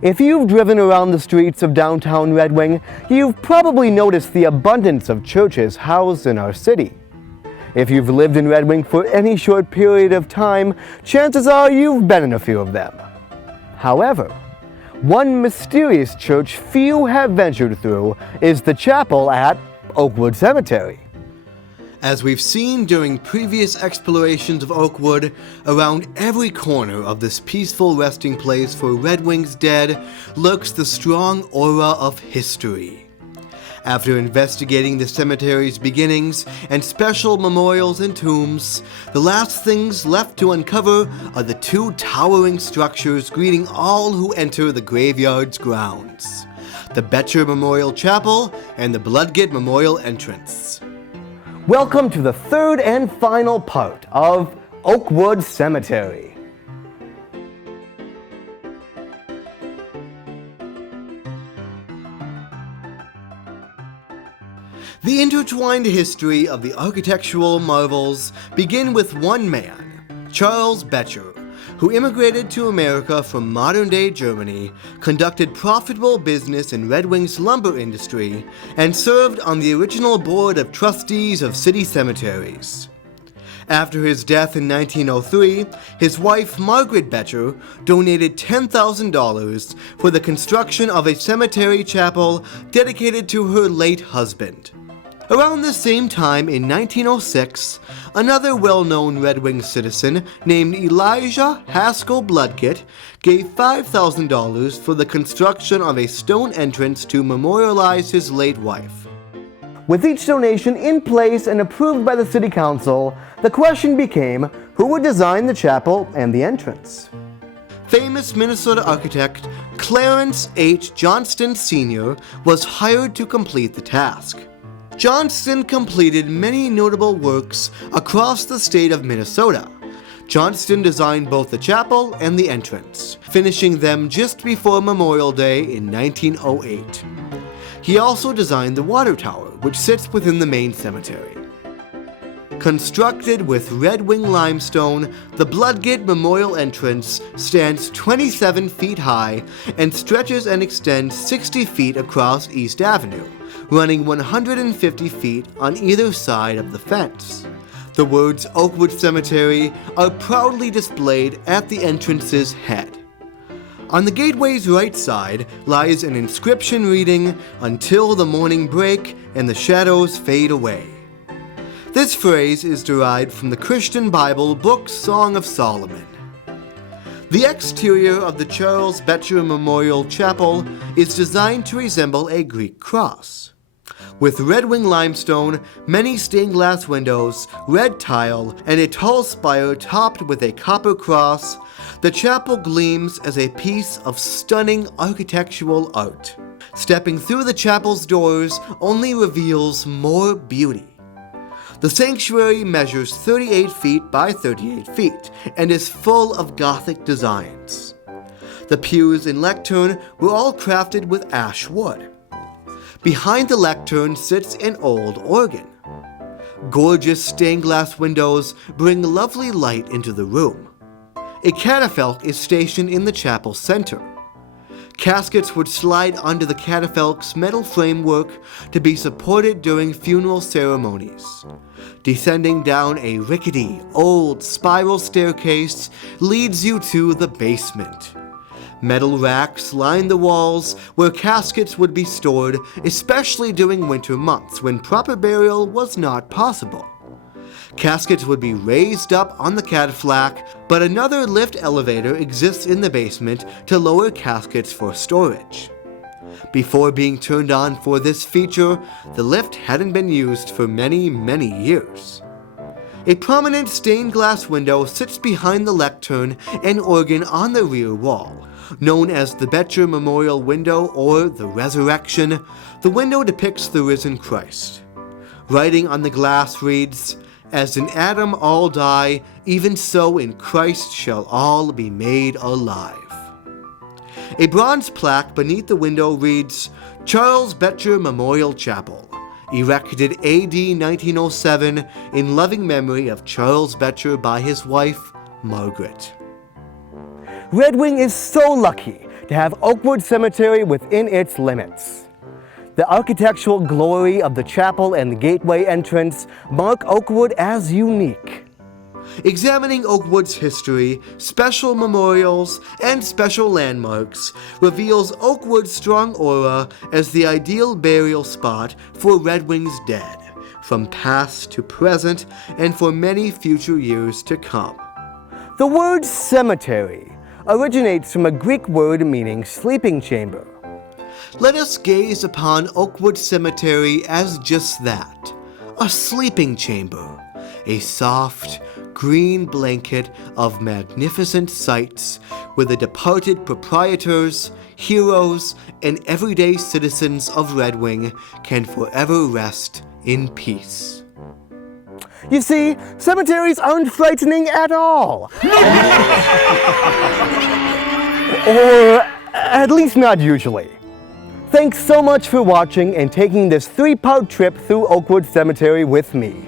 If you've driven around the streets of downtown Red Wing, you've probably noticed the abundance of churches housed in our city. If you've lived in Red Wing for any short period of time, chances are you've been in a few of them. However, one mysterious church few have ventured through is the chapel at Oakwood Cemetery. As we've seen during previous explorations of Oakwood, around every corner of this peaceful resting place for Red Wing's dead lurks the strong aura of history. After investigating the cemetery's beginnings and special memorials and tombs, the last things left to uncover are the two towering structures greeting all who enter the graveyard's grounds: the Betcher Memorial Chapel and the Blodgett Memorial Entrance. Welcome to the third and final part of Oakwood Cemetery. The intertwined history of the architectural marvels begin with one man, Charles Betcher, who immigrated to America from modern-day Germany, conducted profitable business in Red Wing's lumber industry, and served on the original board of trustees of city cemeteries. After his death in 1903, his wife Margaret Betcher donated $10,000 for the construction of a cemetery chapel dedicated to her late husband. Around the same time in 1906, another well-known Red Wing citizen named Elijah Haskell Blodgett gave $5,000 for the construction of a stone entrance to memorialize his late wife. With each donation in place and approved by the City Council, the question became who would design the chapel and the entrance. Famous Minnesota architect Clarence H. Johnston Sr. was hired to complete the task. Johnston completed many notable works across the state of Minnesota. Johnston designed both the chapel and the entrance, finishing them just before Memorial Day in 1908. He also designed the water tower, which sits within the main cemetery. Constructed with Red Wing limestone, the Blodgett Memorial Entrance stands 27 feet high and stretches and extends 60 feet across East Avenue, running 150 feet on either side of the fence. The words Oakwood Cemetery are proudly displayed at the entrance's head. On the gateway's right side lies an inscription reading, "Until the morning break and the shadows fade away." This phrase is derived from the Christian Bible book Song of Solomon. The exterior of the Charles Betcher Memorial Chapel is designed to resemble a Greek cross. With Red Wing limestone, many stained glass windows, red tile, and a tall spire topped with a copper cross, the chapel gleams as a piece of stunning architectural art. Stepping through the chapel's doors only reveals more beauty. The sanctuary measures 38 feet by 38 feet and is full of Gothic designs. The pews and lectern were all crafted with ash wood. Behind the lectern sits an old organ. Gorgeous stained glass windows bring lovely light into the room. A catafalque is stationed in the chapel center. Caskets would slide under the catafalque's metal framework to be supported during funeral ceremonies. Descending down a rickety, old spiral staircase leads you to the basement. Metal racks line the walls where caskets would be stored, especially during winter months when proper burial was not possible. Caskets would be raised up on the catafalque, but another lift elevator exists in the basement to lower caskets for storage. Before being turned on for this feature, the lift hadn't been used for many, many years. A prominent stained glass window sits behind the lectern and organ on the rear wall. Known as the Betcher Memorial Window or the Resurrection, the window depicts the risen Christ. Writing on the glass reads, "As in Adam all die, even so in Christ shall all be made alive." A bronze plaque beneath the window reads, "Charles Betcher Memorial Chapel, erected AD 1907 in loving memory of Charles Betcher by his wife, Margaret." Red Wing is so lucky to have Oakwood Cemetery within its limits. The architectural glory of the chapel and the gateway entrance mark Oakwood as unique. Examining Oakwood's history, special memorials, and special landmarks reveals Oakwood's strong aura as the ideal burial spot for Red Wing's dead, from past to present and for many future years to come. The word cemetery originates from a Greek word meaning sleeping chamber. Let us gaze upon Oakwood Cemetery as just that, a sleeping chamber, a soft, green blanket of magnificent sights where the departed proprietors, heroes, and everyday citizens of Red Wing can forever rest in peace. You see, cemeteries aren't frightening at all. Or at least not usually. Thanks so much for watching and taking this 3-part trip through Oakwood Cemetery with me.